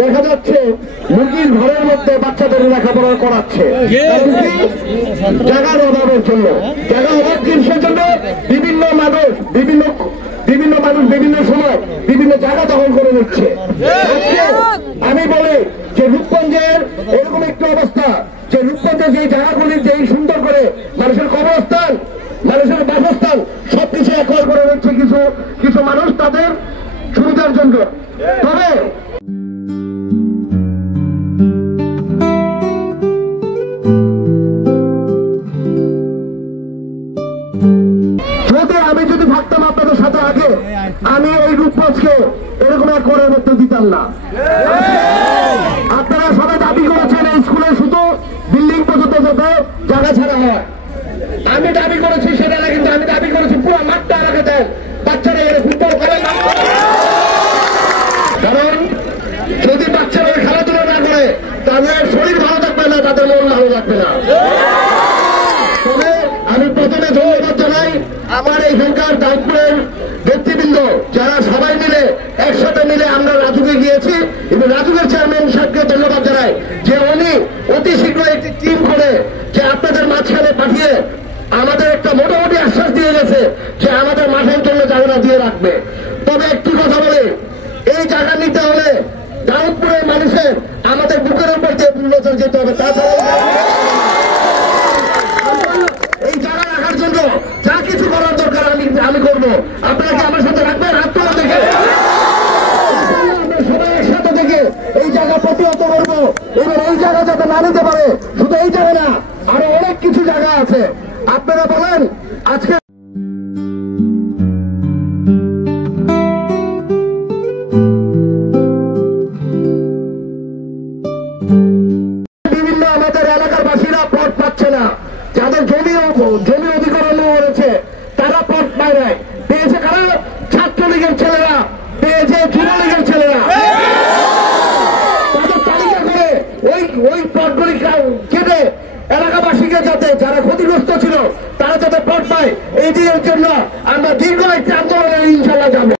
দেখা যাচ্ছে মুরগির ঘরের মধ্যে বাচ্চাদের লেখাপড়া করাচ্ছে জায়গার অভাবের জন্য। জায়গার অভাব কিসের জন্য? বিভিন্ন মানুষ বিভিন্ন সময় বিভিন্ন জায়গা দখল করে নিচ্ছে। আমি বলি যে রূপগঞ্জের এরকম একটি অবস্থা, যে রূপগঞ্জের যে জায়গাগুলি যেই সুন্দর করে মানুষের কবরস্থান, মানুষের বাসস্থান সবকিছু একবার করে নিচ্ছে কিছু মানুষ তাদের সুবিধার জন্য। তবে আমি যদি থাকতাম আপনাদের সাথে আগে, আমি এই রূপগঞ্জকে এরকম এক করে মধ্যে দিতাম না। আপনারা সবাই দাবি করেছেন এই স্কুলে শুধু বিল্ডিং পর্যন্ত যাতে জায়গা ছাড়া হয়। আমি দাবি করেছি সেটা না, কিন্তু আমি দাবি করেছি পুরো মাঠটা এলাকা দেন, বাচ্চারা এর ফুটবল খেলে। কারণ যদি বাচ্চারা খেলাধুলা না করে তাদের শরীর ভালো থাকবে না, তাদের মন ভালো থাকবে না। তবে আমি প্রথমে ধন্যবাদ জানাই আমার এইখানকার দাউদপুরের ব্যক্তিবৃন্দ, যারা সবাই মিলে একসাথে মিলে আমরা রাজুকে গিয়েছি এবং রাজুকের চেয়ারম্যান সাহেবকে ধন্যবাদ জানাই যে উনি অতি শীঘ্র একটি টিম করে যে আপনাদের মাঝখানে পাঠিয়ে আমাদের একটা মোটামুটি আশ্বাস দিয়ে গেছে যে আমাদের মাঠের জন্য জায়গা দিয়ে রাখবে। তবে একটি কথা বলে, এই জায়গা নিতে হলে দাউদপুরের মানুষের আমাদের বুকের উপর দিয়ে পূর্ণচর যেতে হবে। তাছাড়া এই জায়গা রাখার জন্য যা কিছু করার দরকার আমি করবো। আপনারা কি আমার সাথে রাখবেন? হাত তোলা থেকে আমরা সবাই একসাথে থেকে এই জায়গা প্রতিহত করবো। এবার এই জায়গা যাতে না নিতে পারে, শুধু এই জায়গা না, আরো অনেক কিছু জায়গা আছে। আপনারা বলেন আজকে বিভিন্ন আমাদের এলাকার বাসীরা পথ পাচ্ছে না, যাদের জমি অধিগ্রহণ হয়েছে তারা পথ পায় নাই। পেয়েছে কারা? ছাত্রলীগের ছেলেরা, পেয়েছে যুবলীগের ছেলেরা। তাদের তালিকা করে ওই পথগুলি কেটে এলাকাবাসীকে যাতে যারা ক্ষতিগ্রস্ত ছিল তারা যাতে পথ পায়, এই দিনের জন্য আমরা দীর্ঘ একটি আন্দোলনে ইনশাল্লাহ যাবো।